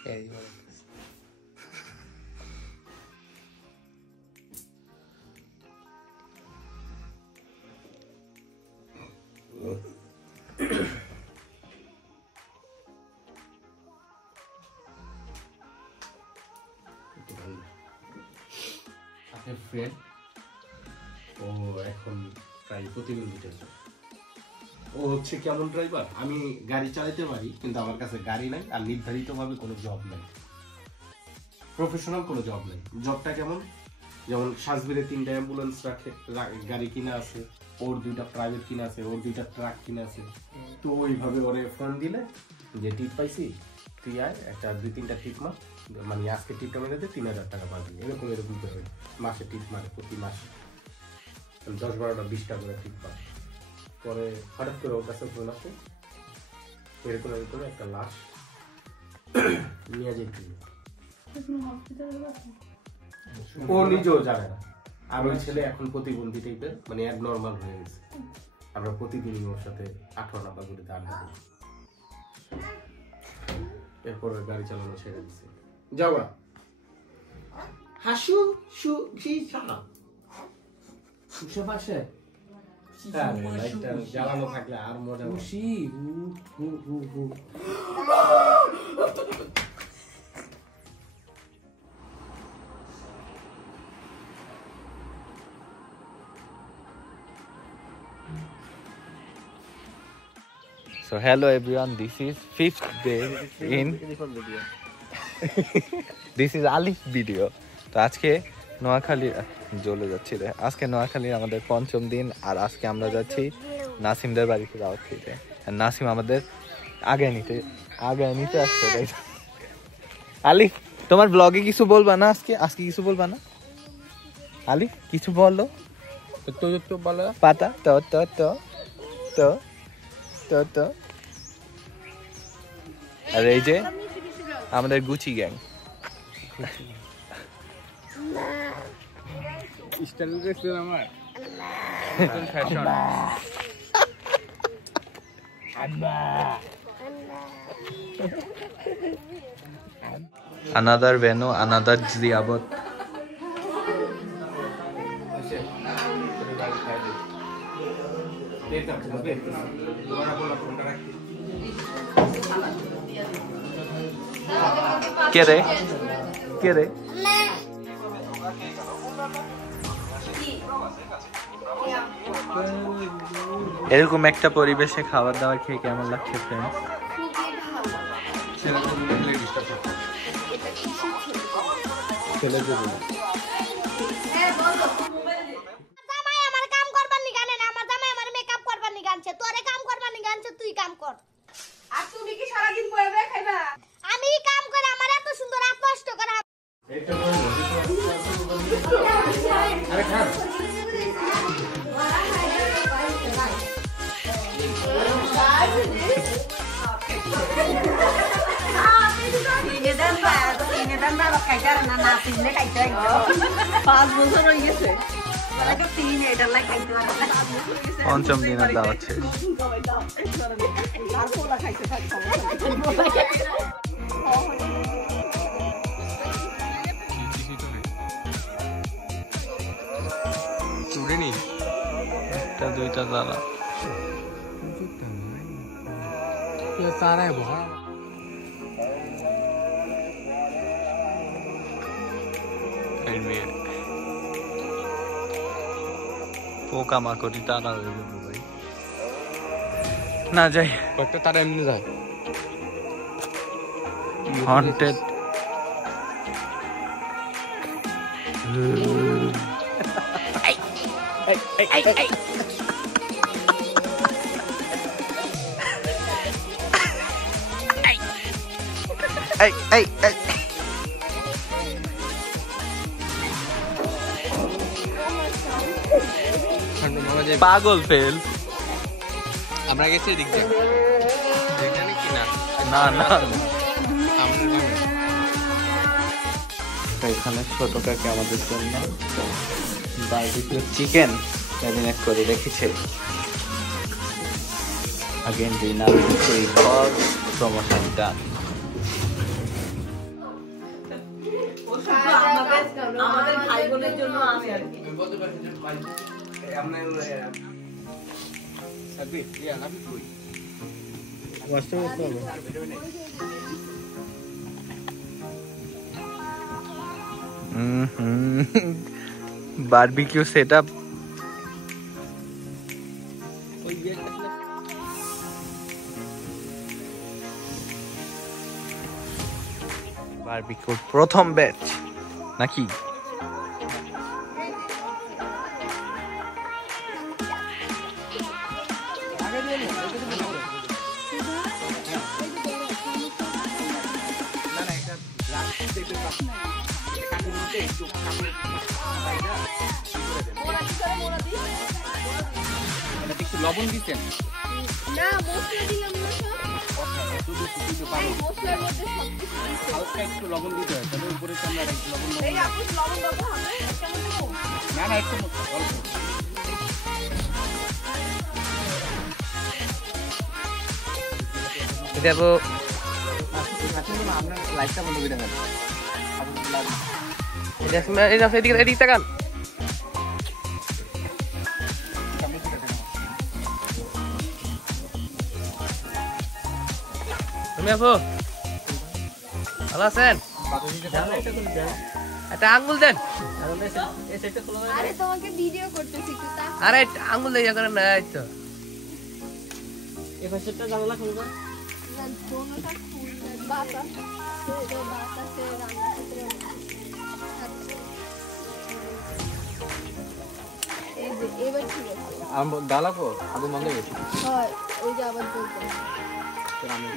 আপনার ফ্রেন্ড ও এখন প্রায় প্রতিবন্ধীদের জন্য ও হচ্ছে কেমন ড্রাইভার, আমি গাড়ি চালাতে পারি কিন্তু আমার কাছে গাড়ি নাই আর নির্ধারিতভাবে কোনো জব নাই, প্রফেশনাল কোনো জব নেই। জবটা কেমন, যেমন সাজবিরে 3টা অ্যাম্বুলেন্স রাখে, গাড়ি কিনা আছে, ওর 2টা প্রাইভেট কিনা আছে, ওর 2টা ট্রাক কিনা আছে। তো ওইভাবে ওরে ফোন দিলে যে টিপ পাইছি তুই আয়, একটা 2-3টা টিপ মার, মানে আজকে টিপটা মেরে দে 3000 টাকা পাবি, এরকম করে মাসে টিপ মারে, প্রতি মাসে 10-12-20টা করে টিপ পাবে। পরে হঠাৎ করে ওর কাছে ফোন আসে, এরকম একটা লাশ নিয়ে যেতে, ও নিজেও জানে না। আর ওই ছেলে এখন প্রতিবন্ধী টাইপের, মানে অ্যাবনর্মাল হয়ে গেছে। আমরা প্রতিদিনই ওর সাথে 18 নাম্বার গুলিতে আড্ডা দিই। এরপর গাড়ি চালানো ছেড়ে দিচ্ছে। যাও না হাসু শু কি ছাড়া সুসে পাশে জ্বালানো থাকলে আর মজা খুশি। So hello everyone, this is 5th day in this is Alif video. তো আজকে নোয়াখালী জ্বলে যাচ্ছি রে, আজকে নোয়াখালীর আমাদের 5ম দিন। আর আজকে আমরা যাচ্ছি নাসিমদের বাড়িতে দাওয়াত খেতে। আর নাসিম আমাদের আগে নিতে আসছে। আলিফ তোমার ব্লগে কিছু বলবা না? আজকে কিছু বলবা না? আলিফ কিছু বলো তো বলো পাতা তো তো তো তো তো তো। আর এই যে আমাদের গুচি গ্যাং, স্টাইল দেখছেন আমার নতুন fashion. another venue, another ziyabat. কে রে এরকম একটা পরিবেশে খাবার দাবার খেয়ে কেমন লাগছে ফ্রেন্ডস? তুই কাম কর আর তুমি কি সারা দিন বইবে খাইবা? আমি কাম করে আমার এত সুন্দর হাত নষ্ট করা। আরে খা পঞ্চম দিনের দাওয়াত শেষ। একটা দুইটা তারা পোকা মাকড়ি তারা হয়ে যাবে ভাই। না যাই কয়েকটা তারা এমনি যায় হন্টেড। পাগল ফেল। আমরা গেছি এদিক দিয়ে কি না না না এখানে ছোট কাকে আমাদের জন্য বারবিকিউ চিকেন ম্যারিনেট করে রেখেছে। Again, we now see called promotion done. Barbecue setup বারবিকিউর প্রথম ব্যাচ নাকি লবণ দিচ্ছেন না মশলা দিলাম না শুধু শুধু পানি মশলার মধ্যে সবকিছু হালকা একটু লবণ দিতে হয় তাহলে উপরে চামড়া একটু লবণ দেবো। এই আপু লবণ দেবো হবে কেমন দেবো না না একটু অল্প এটা তো আপনার লাইটটা বন্ধ করে দেবেন এটা এদিকে এদিকে তাকান তুমি আপু ভালো আছেন একটা আঙ্গুল দেন আরে তোমাকে ভিডিও করতেছি একটু তা আরে আঙ্গুল দিয়ে করেন না এই তো না দোনোটা খুলতে বাতা তো বাতা সে রান্না করতে এই যে এবার ঠিক আছে ডালাকো আগে বন্ধ হয়ে গেছে হয় ওই যে আবার বলতে আমি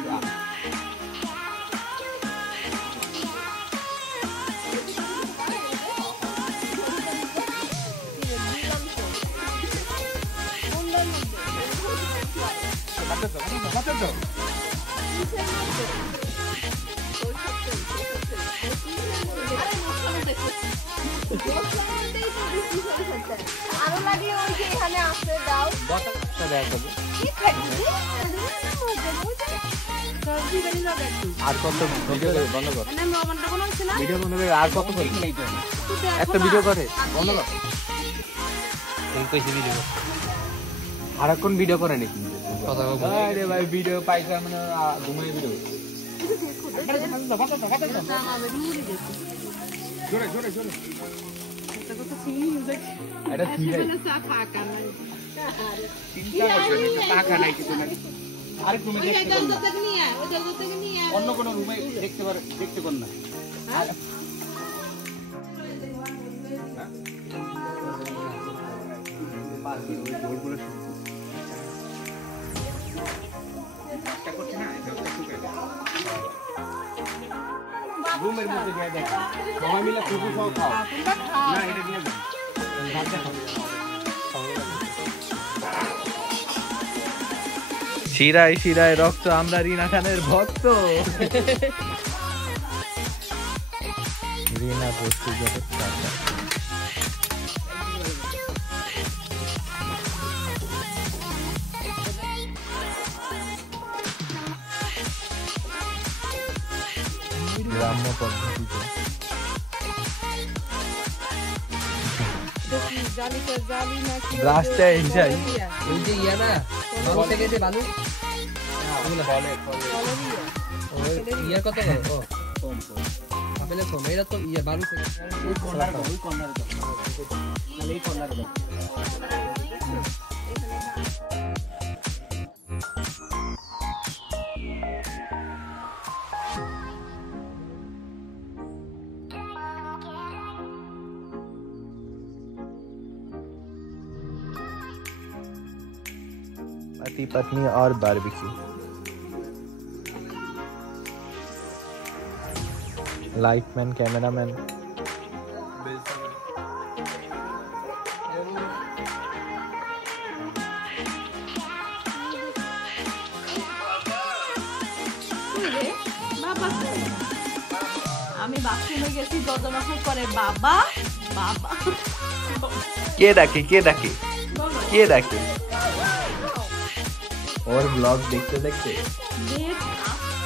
আরো লাগলে ওই যে এখানে আসতে দাও কি খাইছি আর কত ভিডিও বন্ধ কর মানে লবণটা কোনো হচ্ছে না ভিডিও বন্ধ করে আর কত করে একটা ভিডিও করে বন্ধ কর এই কইছি ভিডিও আর কোন ভিডিও করে নাকি কথা বল আরে ভাই ভিডিও পাইছা মানে ঘুমাই ভিডিও জোরে জোরে জোরে এটা ঠিক আছে চিন্তা করছেন টাকা নাই কিছু নাই আরেক রুমে দেখতে পারেন অন্য কোনো রুমে দেখতে পারেন না রুমের মধ্যে দিয়ে দেখেন সবাই মিলে খুবই সহ খাও না এটা দিয়ে দেন শিরায় শিরায় রক্ত আমরা রিনা খানের ভক্ত রিনা বস্তু জগৎ গ্রাম্য পদ্ধতিতে রাস্তায় যাই ওই যে ইয়া না বালু থেকে যে বালু ইয়া কত ও আপেলের কম এটা তো ইয়া বালু থেকে ওই কর্নারে দাও তাহলে এই কর্নারে দাও पति पत्नी और बारबेक्यू लाइटमैन कैमरामैन আমি বাথরুমে গেছি দরজা করে বাবা বাবা के डाके के डाके और ब्लॉग देखते देखते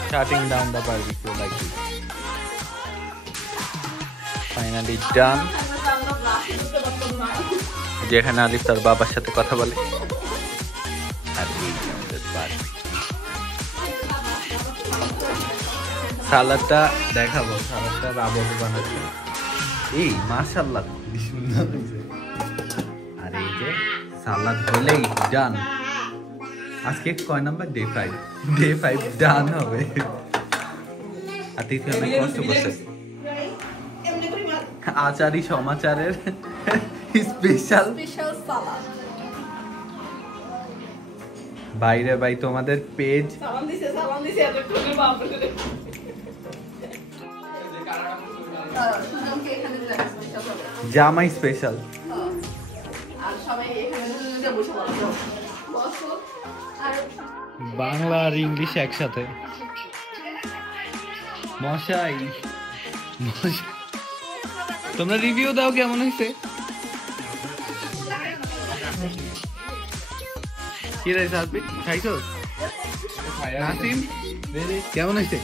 shutting down the barbecue like this. Finally done. যেখানে আলিফ তার বাবার সাথে কথা বলে। আর এই যে আমাদের বাড়ি। সালাদটা দেখাবো, সালাদটা বাবু বানাচ্ছে। এই মাশাআল্লাহ কি সুন্দর হয়েছে। আর এই যে সালাদ হলেই ডান। আজকে কয় নাম্বার? ডে 5। ডে 5 ডান হবে। আতিথি অনেক কষ্ট করছে। আচারি সমাচারের স্পেশাল সালাদ বাইরে ভাই তোমাদের পেজ সালাম দিছে এত করে বাপরে সুজনকে এখানে স্পেশাল হবে জামাই স্পেশাল। আর সবাই এখানে বসে বসো বসো আর বাংলা আর ইংলিশ একসাথে। মশাই তোমরা রিভিউ দাও কেমন হয়েছে? কি রে সালপি খাইছো? নাসিম কেমন হয়েছে?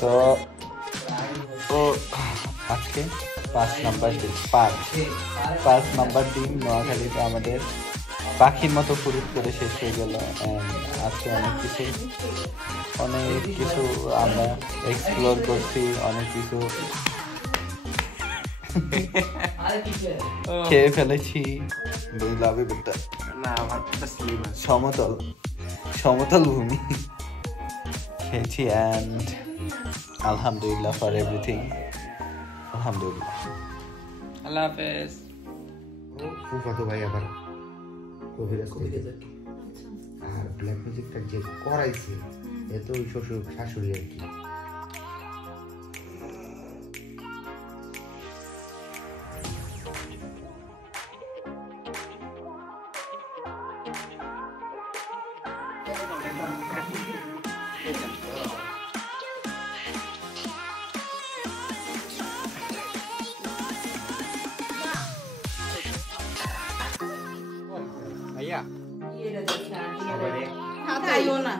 তো ও আজকে 5 নাম্বার দিন, 5 নাম্বার দিন নোয়াখালীতে আমাদের পাখির মতো ফুরুত করে শেষ হয়ে গেল। আজকে অনেক কিছু আমরা এক্সপ্লোর করছি, অনেক কিছু খেয়ে ফেলেছি। বুঝলাম বেটা না আমার সমতল ভূমি খেয়েছি। অ্যান্ড আলহামদুলিল্লাহ ফর এভরিথিং। আলহামদুলিল্লাহ। আল্লাহ হাফেজ। ফুফাতো ভাই আবার কবিরাজ আর ব্ল্যাক ম্যাজিকটা যে করাইছে এত ওই শ্বশুর শাশুড়ি আর কি। হাত আইও না